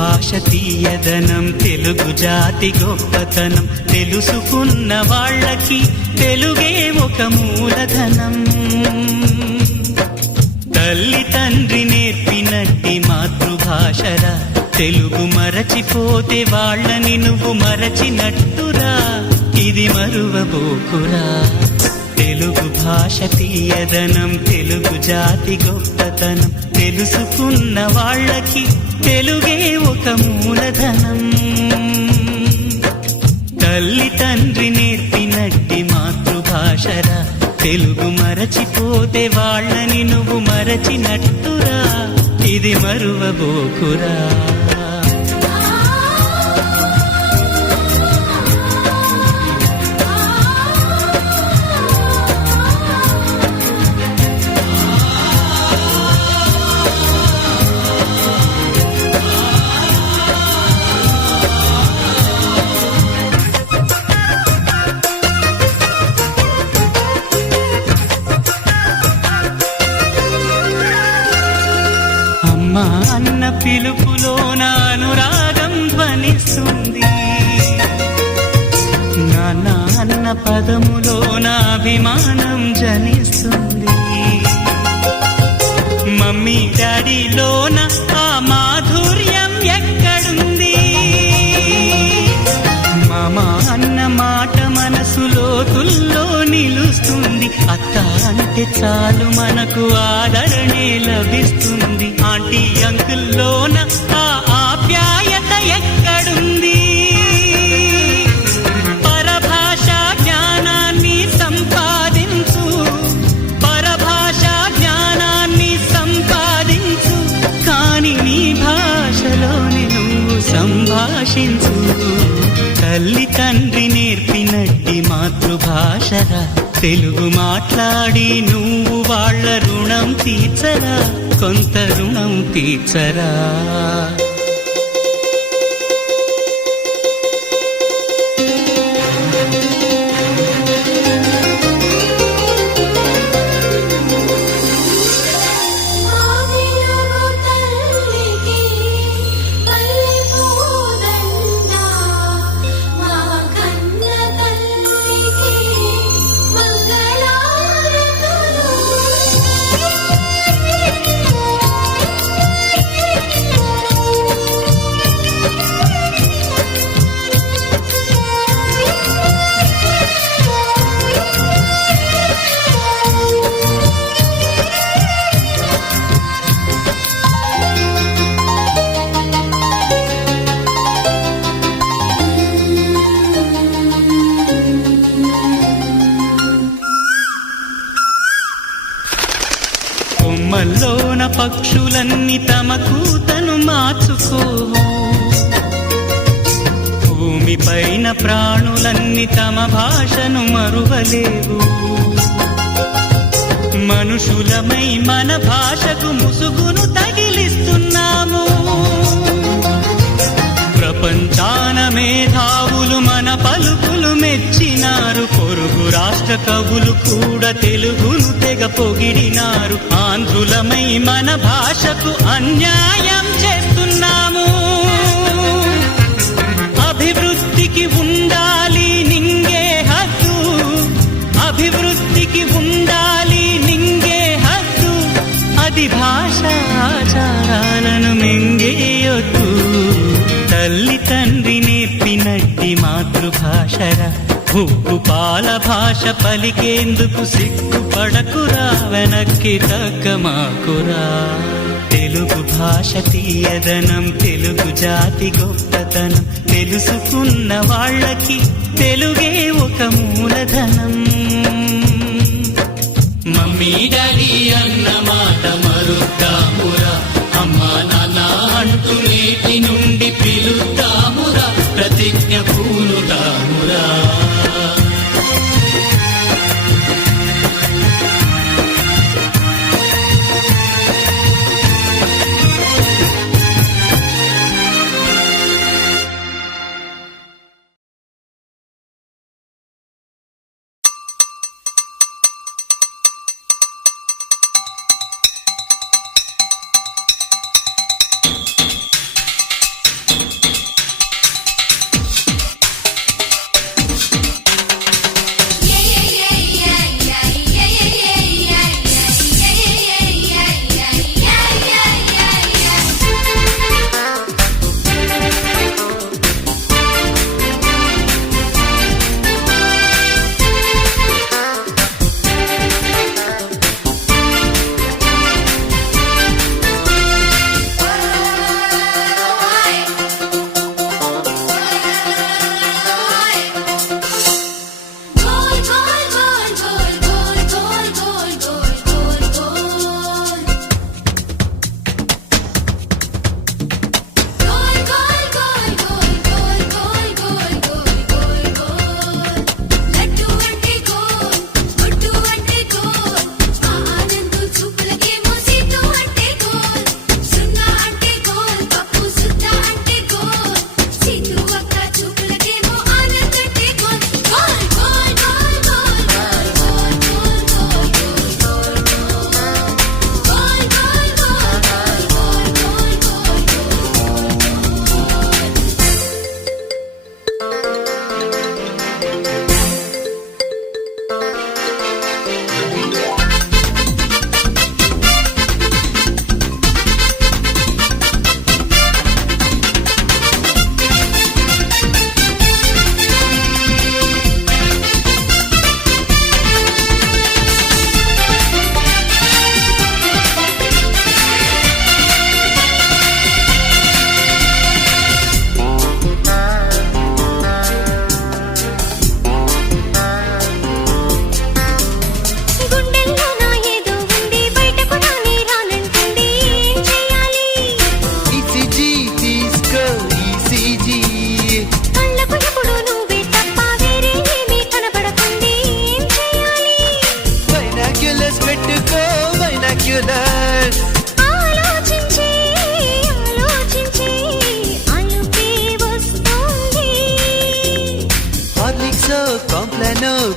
భాష తీయదనం, తెలుగు జాతి గొప్పతనం, తెలుసుకున్న వాళ్ళకి తెలుగే ఒక మూలధనం. తల్లి తండ్రి నేర్పినట్టి మాతృభాషరా, తెలుగు మరచిపోతే వాళ్ళని నువ్వు మరచినట్టురా, ఇది మరువబోకురా. తెలుగు భాష తీయదనం, తెలుగు జాతి గొప్పతనం, తెలుసుకున్న వాళ్ళకి తెలుగే ఒక మూలధనం. తల్లి తండ్రి నేర్పినట్టి మాతృభాషరా, తెలుగు మరచిపోతే వాళ్ళని నువ్వు మరచినట్టురా, ఇది మరువబోకురా. అమ్మా అన్న పిలుపులోన అనురాగం ధ్వనిస్తుంది, నాన్న అన్న పదములోన అభిమానం జనిస్తుంది, మమ్మీ డాడీలోన ఆ మాధుర్యం ఎక్కడుంది, మామ అన్న మాట మనసులో తుల్లో నిలుస్తుంది, అత్త అంటే చాలు మనకు ఆదరణే లభిస్తుంది, ఆంటీ అంకుల్లోన ఆ ఆప్యాయత ఎక్కడుంది. పరభాషా జ్ఞానాన్ని సంపాదించు, పరభాషా జ్ఞానాన్ని సంపాదించు, కాని నీ భాషలోని నువ్వు సంభాషించు. తల్లి తండ్రి నేర్పినట్టి మాతృభాషరా, తెలుగు మాట్లాడి నువ్వు వాళ్ళ రుణం తీర్చరా, కొంత రుణం తీర్చరా. కొమ్మల్లోన పక్షులన్నీ తమ కూతను మార్చుకోవు, భూమిపైన ప్రాణులన్నీ తమ భాషను మరువలేవు, మనుషులమై మన భాషకు ముసుగును తగిలిస్తున్నాము, ప్రపంచాన మేధావులు మన పలుకులు మెచ్చినారు, పొరుగు రాష్ట్ర కవులు కూడా తెలుగును తెగ పొగిడినారు, ఆంధ్రులమై మన భాషకు అన్యాయం చేస్తున్నాము. అభివృద్ధికి ఉండాలి నింగే హద్దు, అభివృద్ధికి ఉండాలి నింగే హద్దు, అది భాష ఆచారాలను మింగేయొద్దు. తల్లి తండ్రి నేర్పినట్టి మాతృభాషరా, ఉప్పు పాల భాష పలికేందుకు సిగ్గుపడకురా, వెనక్కి తగ్గమాకురా. తెలుగు భాష తీయదనం, తెలుగు జాతి గొప్పతనం, తెలుసుకున్న వాళ్ళకి తెలుగే ఒక మూలధనం. మమ్మీ డాడీ అన్న మాట మరుద్దామురా, అమ్మా నాన్న అంటూ నేటి నుండి పిలుద్దామురా, ప్రతిజ్ఞ పూనుదామురా.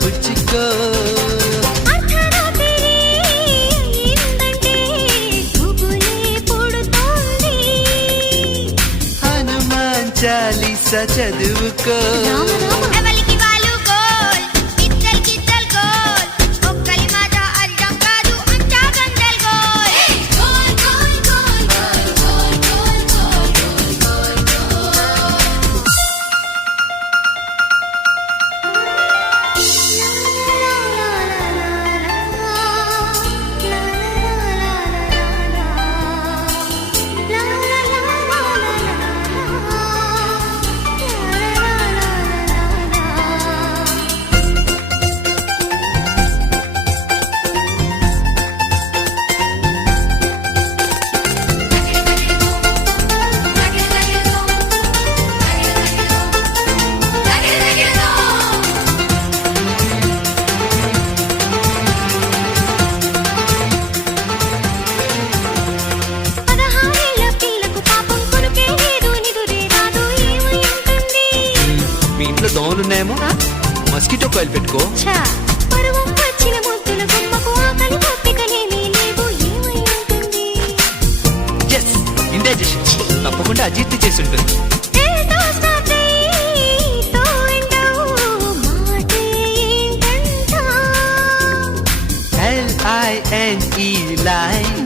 పుచ్చుకో హనుమాన్ చాలీసా చదువుకో దోమలున్నాయేమో మస్కిటో కాయిల్ పెట్టుకో ఇండైజెషన్ తప్పకుండా అజీర్తి చేసి ఉంటుంది LINE లైన్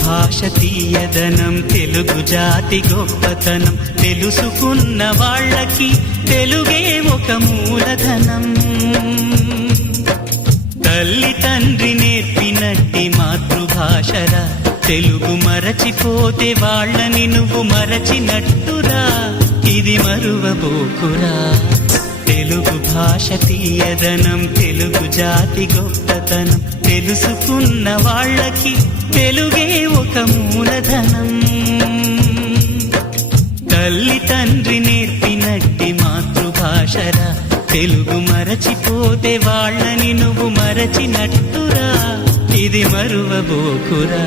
భాష తీయదనం తెలుగు జాతి గొప్పతనం తెలుసుకున్న వాళ్ళకి తెలుగే ఒక మూలధనం తల్లి తండ్రి నేర్పినట్టి మాతృభాషరా తెలుగు మరచిపోతే వాళ్ళని నువ్వు మరచినట్టురా ఇది మరువబోకురా తెలుగు భాష తీయదనం తెలుగు జాతి గొప్పతనం తెలుసుకున్న వాళ్ళకి తెలుగే ఒక మూలధనం తల్లి తండ్రి నేర్పినట్టి మాతృభాషరా తెలుగు మరచిపోతే వాళ్ళని నువ్వు మరచినట్టురా ఇది మరువబోకురా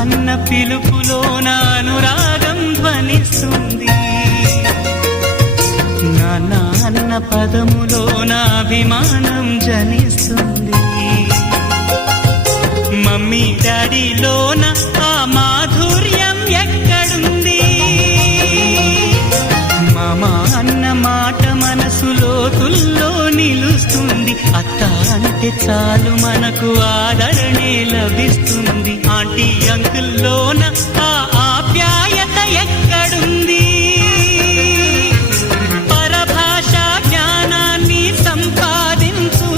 అన్న పిలుపులో అనురాగం ధ్వనిస్తుంది నాన్న అన్న పదములో అభిమానం జనిస్తుంది మమ్మీ డాడీలోన ఆ మాధుర్యం ఎక్కడుంది మామ అన్న మాట మనసులో తుల్లో నిలుస్తుంది అత్త అంటే చాలు మనకు ఆదరణే లభిస్తుంది ఆంటీ అంకుల్లోన ఆ ఆప్యాయత ఎక్కడుంది పరభాషా జ్ఞానాన్ని సంపాదించు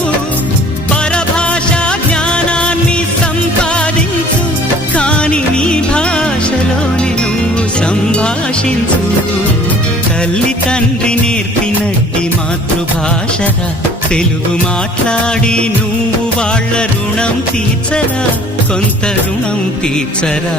పరభాషా జ్ఞానాన్ని సంపాదించు తెలుగు మాట్లాడి నువ్వు వాళ్ళ రుణం తీర్చరా, కొంత రుణం తీర్చరా.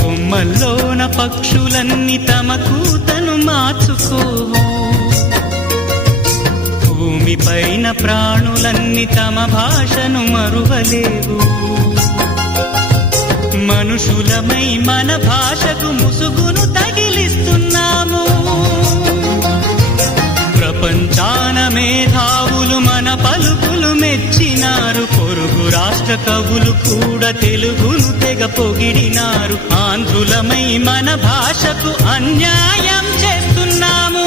కొమ్మల్లోన పక్షులన్నీ తమ కూతను మార్చుకోవు, భూమిపైన ప్రాణులన్నీ తమ భాషను మరువలేవు. మనుషులమై మన భాషకు ముసుగును తగిలిస్తున్నాము. ప్రపంచాన మేధావులు మన పలుకులు మెచ్చినారు, పొరుగు రాష్ట్ర కవులు కూడా తెలుగును తెగ పొగిడినారు. ఆంధ్రులమై మన భాషకు అన్యాయం చేస్తున్నాము.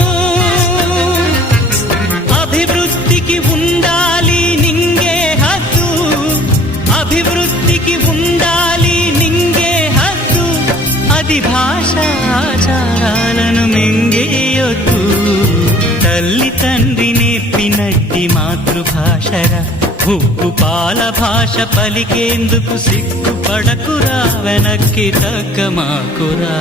అభివృద్ధికి ఉండాలి నింగే హద్దు, అభివృద్ధికి ఉండాలి నింగే హద్దు. అది భాష ఆచారాలను మింగేయొద్దు. తల్లి తండ్రి నేర్పినట్టి మాతృభాషరా, ఉప్పు పాల భాష పలికేందుకు సిగ్గుపడకురా, వెనక్కి తగ్గమాకురా.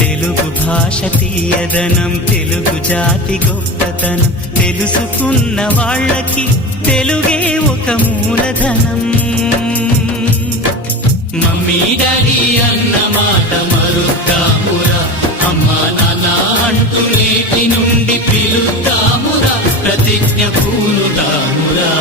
తెలుగు భాష తీయదనం, తెలుగు జాతి గొప్పతనం, తెలుసుకున్న వాళ్ళకి తెలుగే ఒక మూలధనం. మమ్మీ డాడీ అన్న మాట మరుద్దామురా, అమ్మా నాన్న అంటూ నేటి నుండి పిలుద్దామురా, ప్రతిజ్ఞ పూనుదామురా.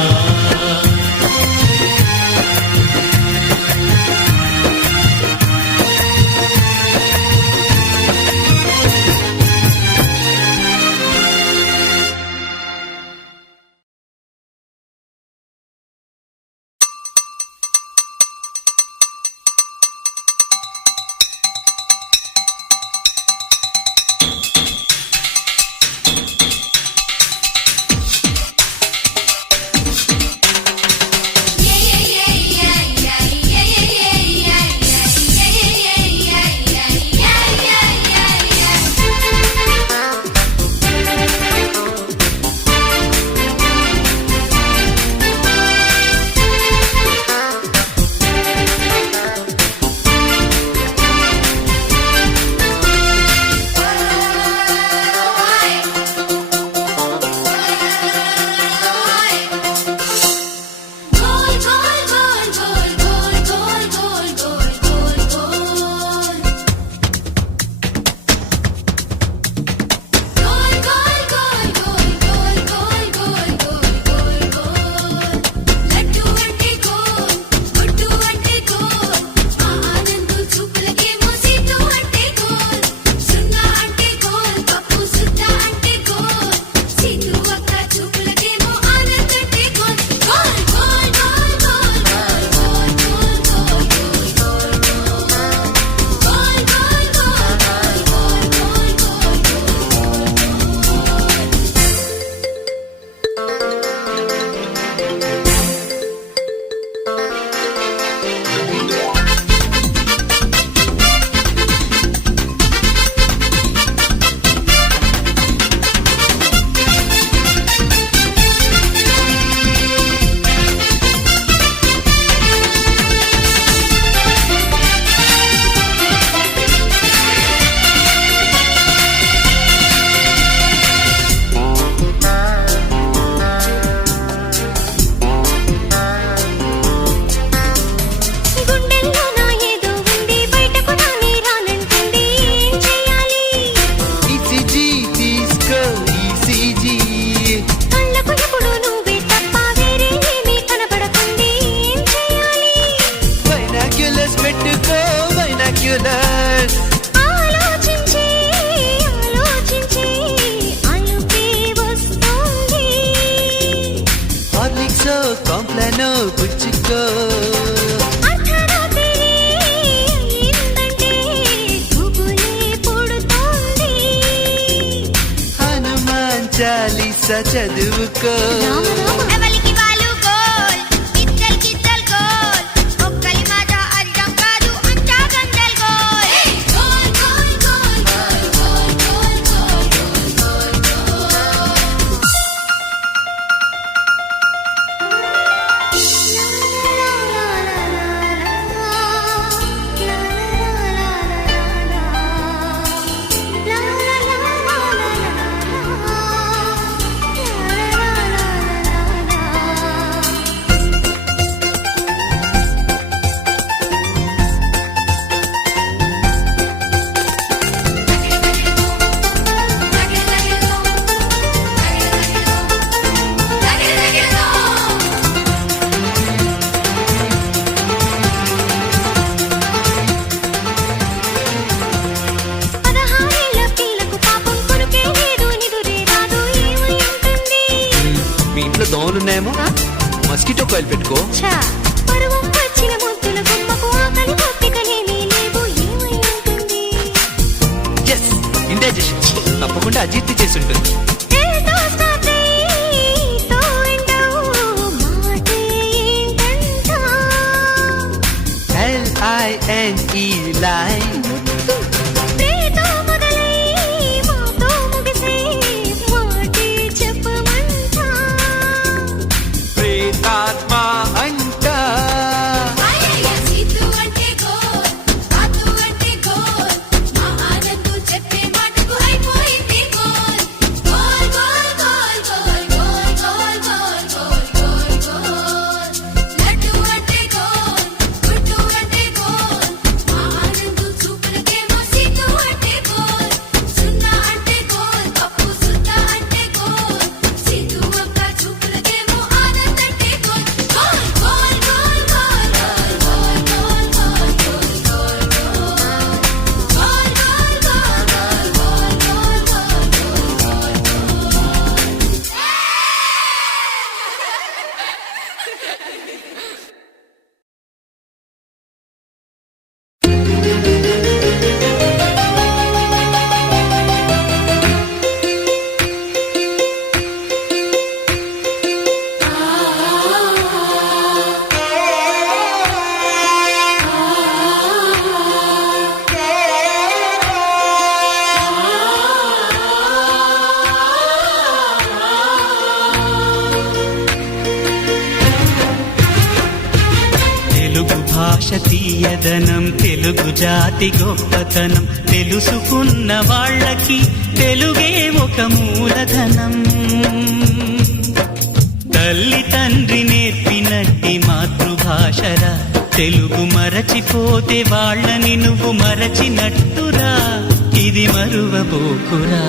రెగ్యులర్. ఆలోచించి ఆలోచించి అలుపే వస్తుంది. హార్లిక్స్ కాంప్లానో పుచ్చుకో. అర్ధరాత్రి అయిందంటే గుబులే పుడుతోంది. హనుమాన్ చాలీసా చదువుకో. ఎవలికి వాళ్ళు గోల్, ఇద్దరికి ఇద్దరు గోల్. ఒక్కలి మాట అర్థం కాదు అంతా గంటలు goal. Goal goal goal goal goal goal goal goal goal. పదహారేళ్ల పిల్లకు పాపం కొనుకే లేదు, నిదురే రాదు, ఏమై ఉంటుంది? మీ ఇంట్లో దోమలున్నాయేమో, మస్కిటో కాయిల్ పెట్టుకో. ఛా, పరువం వచ్చిన ముద్దుల గుమ్మకు ఆకలి పొత్తికనేమీ లేవు, ఏమై ఉంటుంది? Yes, indigestion. తప్పకుండా అజీర్తి చేసి ఉంటుంది. ఏదో స్టార్ట్ అయ్యి తో ఎండవు, మాటే ఏంటంట? LINE line. ప్రేతో మొదలై మాతో ముగిసే మాటే చెప్పమంట. ప్రేతాత్మ అంట. సిద్ధు అంటే గోల్, సాధు అంటే గోల్, మా ఆనందు చెప్పే మాటకు అయిపోయింది goal. Goal goal goal goal goal goal goal goal goal. Laddu అంటే గోల్, గుడ్డు అంటే గోల్, మా ఆనందు చూపులకేమో సిద్ధు అంటే గోల్. సున్నా అంటే గోల్, పప్పు సున్నా అంటే గోల్, సిద్ధు ఒక్క చూపులకేమో ఆనంద్ అంటే goal. Goal goal goal goal goal goal goal goal goal goal goal. Goal goal goal goal goal goal goal goal goal. Telugu భాష తీయదనం, తెలుగు జాతి గొప్పతనం, తెలుసుకున్న వాళ్ళకి తెలుగే ఒక మూలధనం. తల్లి తండ్రి నేర్పినట్టి మాతృభాషరా, తెలుగు మరచిపోతే వాళ్ళని నువ్వు మరచినట్టురా, ఇది మరువబోకురా.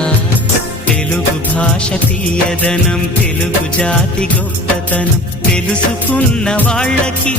తెలుగు భాష తీయదనం, తెలుగు జాతి గొప్పతనం, తెలుసుకున్న వాళ్ళకి